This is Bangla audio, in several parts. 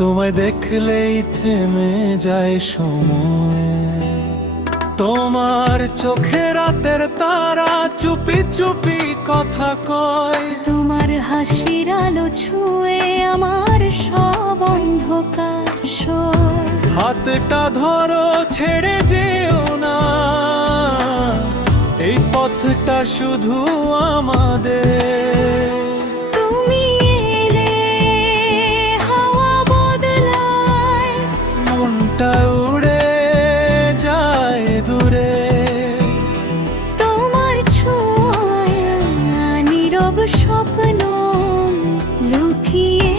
তোমায় দেখলেই থেমে যায় সময়। তোমার চোখে রাতের তারা চুপি চুপি কথা কয়। তোমার হাসির আলো ছুঁয়ে আমার সব অন্ধকার সয়। হাতটা ধরো, ছেড়ে যেও না, এই পথটা শুধু আমাদের। তুমি এলে হাওয়া বদলায়, মনটা উড়ে যায় দূরে। তোমার ছোঁয়া নীরব স্বপ্ন লুকিয়ে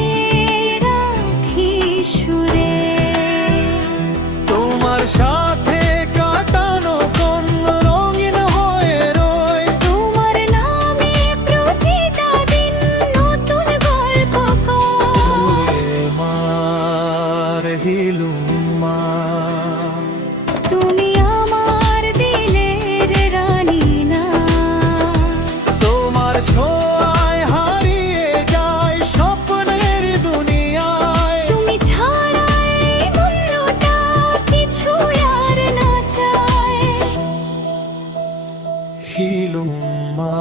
রাখি সুরে। তোমার সাথে কাটানো কোন রঙিন হয়ে রয়। তোমার নামে প্রতিটা দিন নতুন গল্প কয়। মার হিলুমা, তুমি আমার দিলের রানী না। তোমার ছোঁয়ায় হারিয়ে যায় স্বপ্নের দুনিয়ায়। তুমি ছাড়া এই মূল্যটা কিছু আর না চায়। হিলুমা,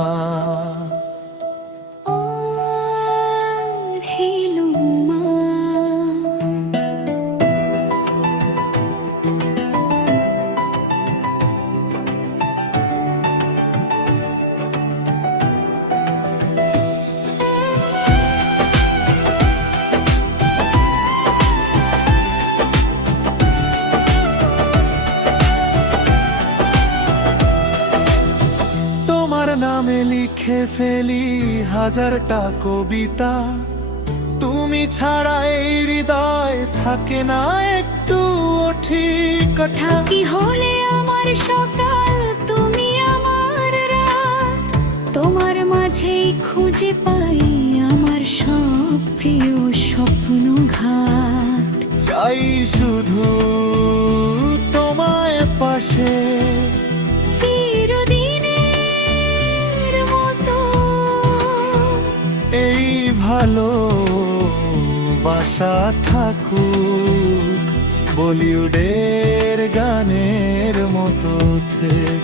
হিলুমা। তোমার নামে লিখে ফেলি হাজারটা কবিতা। তুমি ছাড়া এই হৃদয় থাকে না একটু ঠিক। থাকি হলে আমার সকাল, তুমি আমার রাত। তোমার মাঝেই খুঁজে পাই আমার সব প্রিয় স্বপ্ন ঘাট। চাই শুধু তোমায় পাশে, চিরদিনের মতো এই ভালোবাসা থাকুক বলিউডের গানের মতো থেকে।